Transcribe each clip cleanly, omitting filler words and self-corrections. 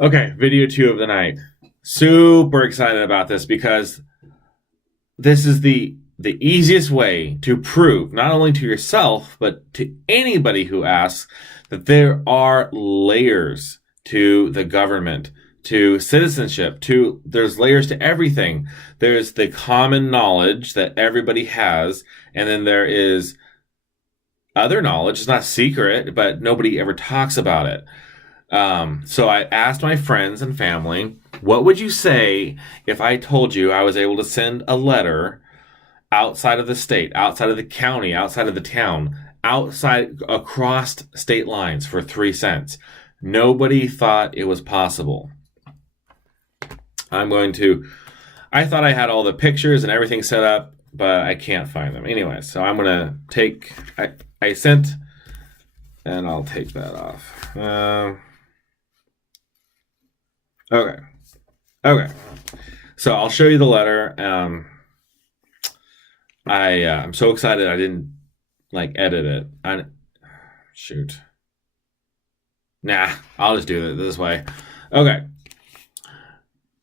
Okay, video 2 of the night. Super excited about this because this is the easiest way to prove, not only to yourself, but to anybody who asks, that there are layers to the government, to citizenship, to there's layers to everything. There's the common knowledge that everybody has, and then there is other knowledge. It's not secret, but nobody ever talks about it. So I asked my friends and family, what would you say if I told you I was able to send a letter outside of the state, outside of the county, outside of the town, outside across state lines for 3 cents? Nobody thought it was possible. I thought I had all the pictures and everything set up, but I can't find them. Anyway, so I'm going to I sent, and I'll take that off. Okay. Okay. So I'll show you the letter. I'm so excited I didn't edit it. Shoot. Nah, I'll just do it this way. Okay.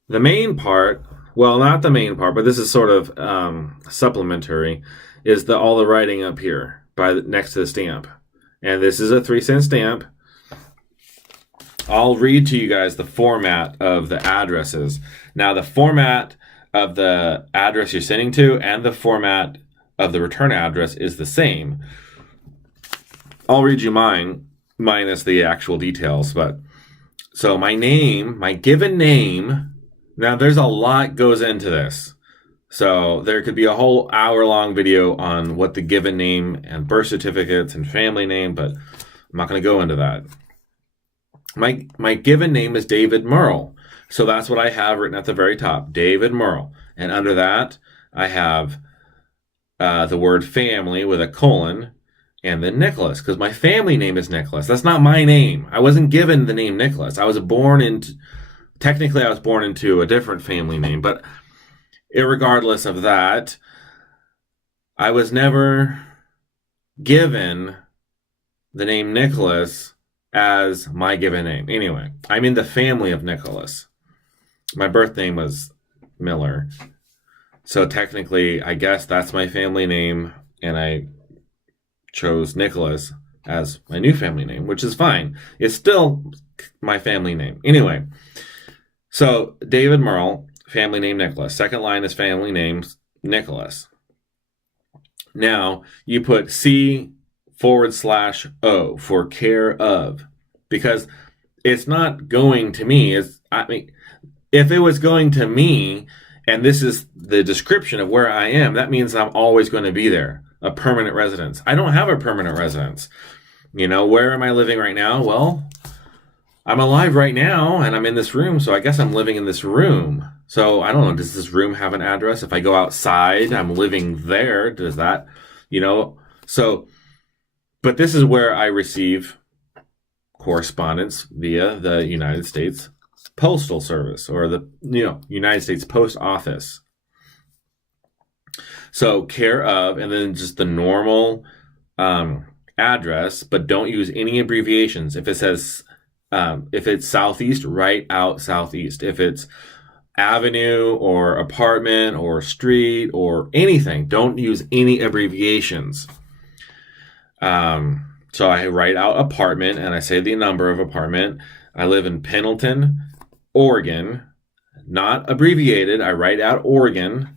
The main part, well, not the main part, but this is sort of supplementary, is all the writing up here next to the stamp. And this is a 3-cent stamp. I'll read to you guys the format of the addresses. Now, the format of the address you're sending to and the format of the return address is the same. I'll read you mine, minus the actual details. So my name, my given name, now there's a lot goes into this. So there could be a whole hour-long video on what the given name and birth certificates and family name, but I'm not going to go into that. My given name is David Merle. So that's what I have written at the very top, David Merle. And under that, I have the word family with a colon and then Nicholas, because my family name is Nicholas. That's not my name. I wasn't given the name Nicholas. Technically I was born into a different family name, but irregardless of that, I was never given the name Nicholas as my given name. Anyway, I'm in the family of Nicholas. My birth name was Miller. So technically, I guess that's my family name, and I chose Nicholas as my new family name, which is fine. It's still my family name. Anyway, so David Merle, family name Nicholas. Second line is family name Nicholas. Now, you put C /O for care of, because it's not going to me. If it was going to me, and this is the description of where I am, that means I'm always going to be there, a permanent residence. I don't have a permanent residence. Where am I living right now? Well, I'm alive right now, and I'm in this room, so I guess I'm living in this room. So I don't know, does this room have an address? If I go outside, I'm living there. Does that, so... But this is where I receive correspondence via the United States Postal Service or the United States Post Office. So care of, and then just the normal address, but don't use any abbreviations. If it says, if it's southeast, write out southeast. If it's avenue or apartment or street or anything, don't use any abbreviations. So I write out apartment and I say the number of apartment. I live in Pendleton, Oregon, not abbreviated. I write out Oregon.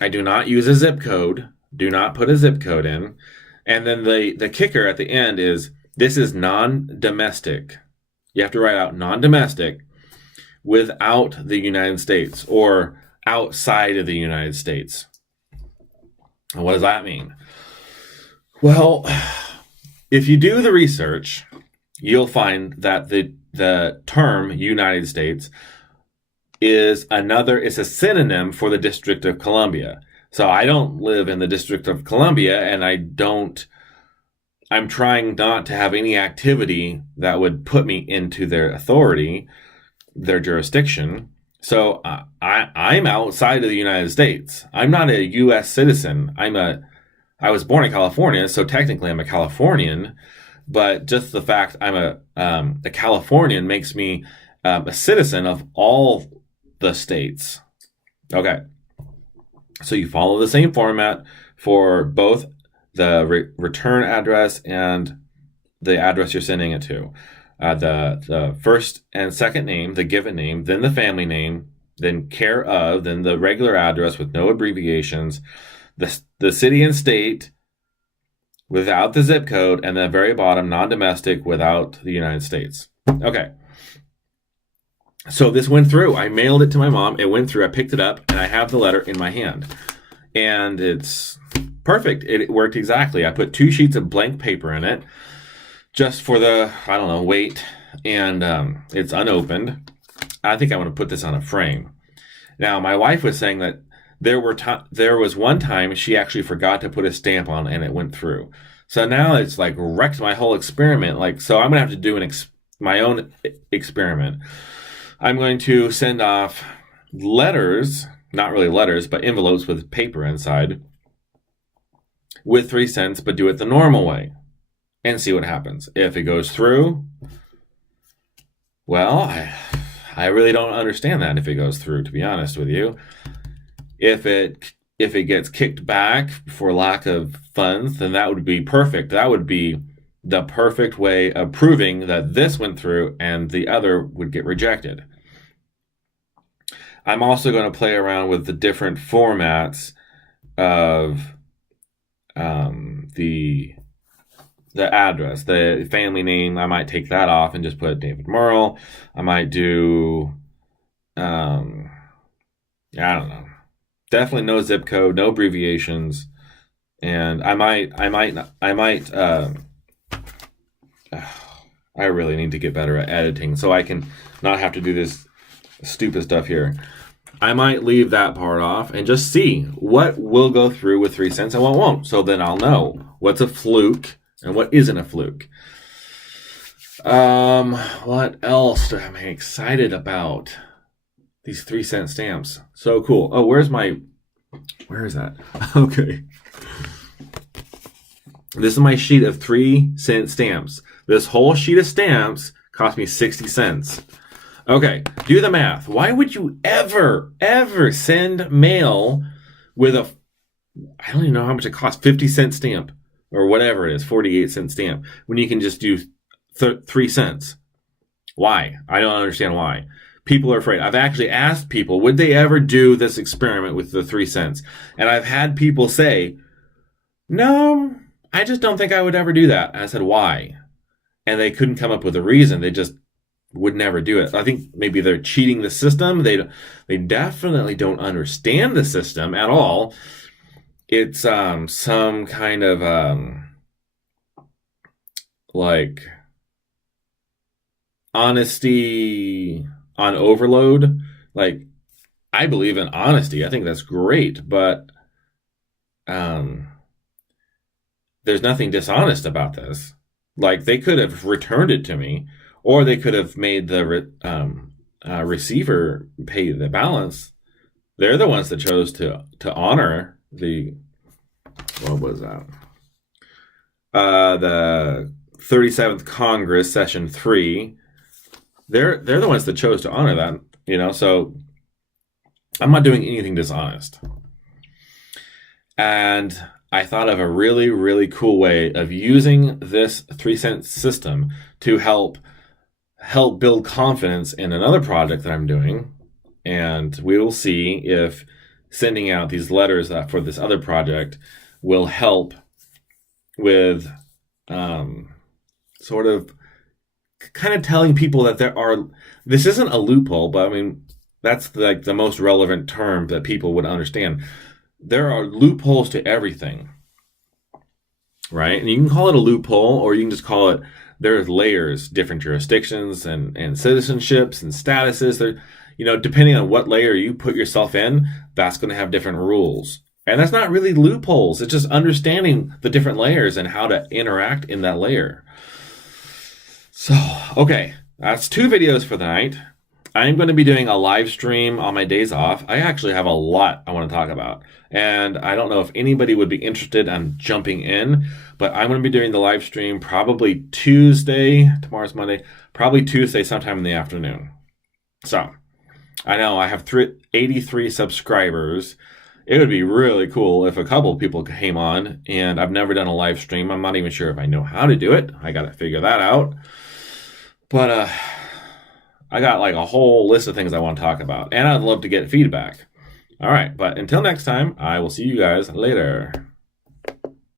I do not use a zip code. Do not put a zip code in. And then the kicker at the end is, this is non-domestic. You have to write out non-domestic without the United States or outside of the United States. And what does that mean? Well, if you do the research, you'll find that the term United States is a synonym for the District of Columbia. So I don't live in the District of Columbia, and I'm trying not to have any activity that would put me into their authority, their jurisdiction. So I'm outside of the United States. I'm not a U.S. citizen. I was born in California, so technically I'm a Californian, but just the fact I'm a Californian makes me a citizen of all the states. Okay. So you follow the same format for both the return address and the address you're sending it to. The first and second name, the given name, then the family name, then care of, then the regular address with no abbreviations, the city and state without the zip code, and the very bottom, non-domestic without the United States. Okay. So this went through. I mailed it to my mom. It went through. I picked it up, and I have the letter in my hand. And it's perfect. It worked exactly. I put 2 sheets of blank paper in it just for the, weight. And it's unopened. I think I want to put this on a frame. Now, my wife was saying that there was one time she actually forgot to put a stamp on, and it went through. So now it's like wrecked my whole experiment. So I'm going to have to do my own experiment. I'm going to send off letters, not really letters, but envelopes with paper inside with 3 cents, but do it the normal way and see what happens. If it goes through, well, I really don't understand that if it goes through, to be honest with you. If it gets kicked back for lack of funds, then that would be perfect. That would be the perfect way of proving that this went through and the other would get rejected. I'm also going to play around with the different formats of the address, the family name. I might take that off and just put David Merle. I might do, I don't know. Definitely no zip code, no abbreviations, and I really need to get better at editing so I can not have to do this stupid stuff here. I might leave that part off and just see what will go through with 3 cents and what won't. So then I'll know what's a fluke and what isn't a fluke. What else am I excited about? These 3 cent stamps. So cool. Oh, where is that? Okay. This is my sheet of 3 cent stamps. This whole sheet of stamps cost me 60 cents. Okay, do the math. Why would you ever send mail with I don't even know how much it costs, 50-cent stamp or whatever it is, 48-cent stamp, when you can just do 3 cents? Why? I don't understand why. People are afraid. I've actually asked people, would they ever do this experiment with the 3 cents? And I've had people say, no, I just don't think I would ever do that. And I said, why? And they couldn't come up with a reason. They just would never do it. I think maybe they're cheating the system. They definitely don't understand the system at all. It's some kind of like honesty on overload. Like, I believe in honesty. I think that's great, but there's nothing dishonest about this. Like, they could have returned it to me, or they could have made the receiver pay the balance. They're the ones that chose to honor the, what was that? The 37th Congress, Session 3. They're the ones that chose to honor that, so I'm not doing anything dishonest. And I thought of a really, really cool way of using this 3 cent system to help build confidence in another project that I'm doing. And we will see if sending out these letters for this other project will help with sort of kind of telling people that this isn't a loophole, but I mean, that's like the most relevant term that people would understand. There are loopholes to everything, right? And you can call it a loophole, or you can just call it, there's layers, different jurisdictions and citizenships and statuses. Depending on what layer you put yourself in, that's going to have different rules. And that's not really loopholes. It's just understanding the different layers and how to interact in that layer. So, okay, that's 2 videos for the night. I'm going to be doing a live stream on my days off. I actually have a lot I want to talk about. And I don't know if anybody would be interested in jumping in, but I'm going to be doing the live stream probably Tuesday. Tomorrow's Monday. Probably Tuesday sometime in the afternoon. So, I know I have 83 subscribers. It would be really cool if a couple of people came on, and I've never done a live stream. I'm not even sure if I know how to do it. I got to figure that out. But I got like a whole list of things I want to talk about, and I'd love to get feedback. All right, but until next time, I will see you guys later.